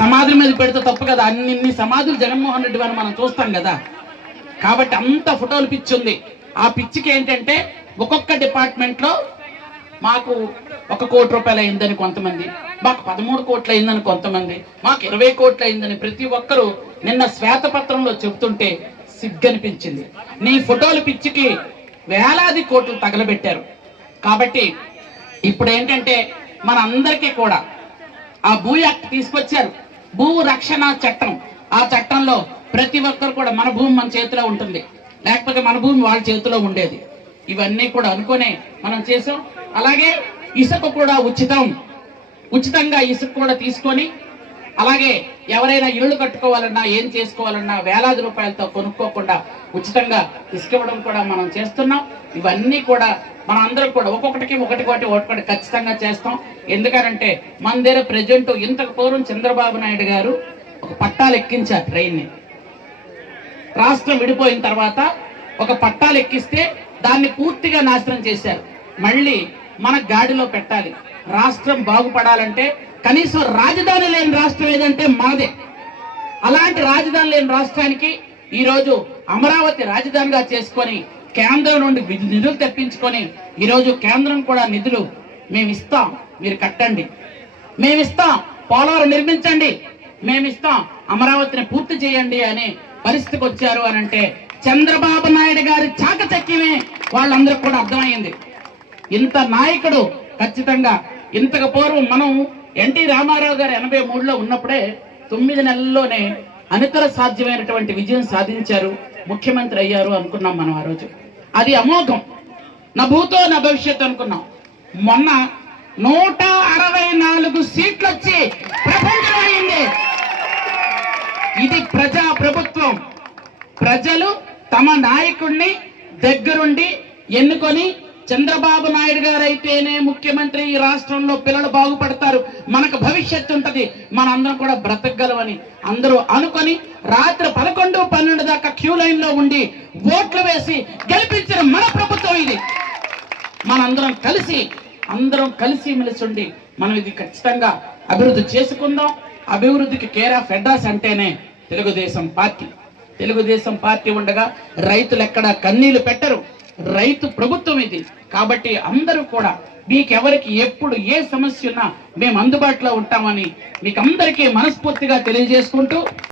సమాధుల మీద పెడితే తప్పు కదా, అన్ని సమాధులు జగన్మోహన్ రెడ్డి అని మనం చూస్తాం కదా. కాబట్టి అంత ఫోటోలు పిచ్చి ఉంది. ఆ పిచ్చికి ఏంటంటే ఒక్కొక్క డిపార్ట్మెంట్ లో మాకు 1 కోటి రూపాయలు అయిందని కొంతమంది, మాకు 13 కోట్లు అయిందని కొంతమంది, మాకు 20 కోట్లు అయిందని ప్రతి ఒక్కరూ నిన్న శ్వేతపత్రంలో చెబుతుంటే సిగ్గనిపించింది. నీ ఫోటోలు పిచ్చికి వేలాది కోట్లు తగలబెట్టారు. కాబట్టి ఇప్పుడు ఏంటంటే మన అందరికీ కూడా ఆ భూ యాక్ట్ తీసుకొచ్చారు, భూ రక్షణ చట్టం. ఆ చట్టంలో ప్రతి ఒక్కరు కూడా మన భూమి మన చేతిలో ఉంటుంది, లేకపోతే మన భూమి వాళ్ళ చేతిలో ఉండేది. ఇవన్నీ కూడా అనుకునే మనం చేసాం. అలాగే ఇసుక కూడా ఉచితంగా ఇసుక కూడా తీసుకొని, అలాగే ఎవరైనా ఇళ్ళు కట్టుకోవాలన్నా ఏం చేసుకోవాలన్నా వేలాది రూపాయలతో కొనుక్కోకుండా ఉచితంగా ఇసుక ఇవ్వడం కూడా మనం చేస్తున్నాం. ఇవన్నీ కూడా మన అందరం కూడా ఒకటి ఖచ్చితంగా చేస్తాం. ఎందుకనంటే మన దగ్గర ప్రజెంట్ ఇంతకు పూర్వం చంద్రబాబు నాయుడు గారు ఒక పట్టాలు ఎక్కించారు ట్రైన్ని. రాష్ట్రం విడిపోయిన తర్వాత ఒక పట్టాలు ఎక్కిస్తే దాన్ని పూర్తిగా నాశనం చేశారు. మళ్ళీ మన గాడిలో పెట్టాలి. రాష్ట్రం బాగుపడాలంటే కనీసం రాజధాని లేని రాష్ట్రం ఏదంటే మనదే. అలాంటి రాజధాని లేని రాష్ట్రానికి ఈరోజు అమరావతి రాజధానిగా చేసుకొని కేంద్రం నుండి నిధులు తెప్పించుకొని ఈరోజు కేంద్రం కూడా నిధులు మేమిస్తాం, మీరు కట్టండి, మేమిస్తాం, పోలవరం నిర్మించండి, మేమిస్తాం, అమరావతిని పూర్తి చేయండి అనే పరిస్థితికి వచ్చారు అని అంటే చంద్రబాబు నాయుడు గారి చాకచక్యమే వాళ్ళందరూ కూడా అర్థమైంది. ఇంత నాయకుడు ఖచ్చితంగా ఇంతకు పూర్వం మనం ఎన్టీ రామారావు గారు 83లో ఉన్నప్పుడే 9 నెలల్లోనే అనితర సాధ్యమైనటువంటి విజయం సాధించారు, ముఖ్యమంత్రి అయ్యారు అనుకున్నాం మనం ఆ రోజు. అది అమోఘం, నా భూతో నా భవిష్యత్తు అనుకున్నాం. మొన్న 164 సీట్లు వచ్చి ప్రపంచం అయింది. ఇది ప్రజా ప్రభుత్వం. ప్రజలు తమ నాయకుడిని దగ్గరుండి ఎన్నుకొని చంద్రబాబు నాయుడు గారు అయితేనే ముఖ్యమంత్రి, ఈ రాష్ట్రంలో పిల్లలు బాగుపడతారు, మనకు భవిష్యత్తు ఉంటది, మనందరం కూడా బ్రతకగలమని అందరూ అనుకొని రాత్రి 11, 12 దాకా క్యూ లైన్ లో ఉండి ఓట్లు వేసి గెలిపించిన మన ప్రభుత్వం ఇది. మనందరం కలిసి మెలిసి ఉండి మనం ఇది ఖచ్చితంగా అభివృద్ధి చేసుకుందాం. అభివృద్ధికి కేర్ ఆఫ్ అడ్రస్ అంటేనే తెలుగుదేశం పార్టీ ఉండగా రైతులు ఎక్కడా కన్నీళ్లు పెట్టరు. రైతు ప్రభుత్వం ఇది. కాబట్టి అందరూ కూడా మీకెవరికి ఎప్పుడు ఏ సమస్య ఉన్నా మేము అందుబాటులో ఉంటామని మీకు అందరికీ మనస్ఫూర్తిగా తెలియజేసుకుంటూ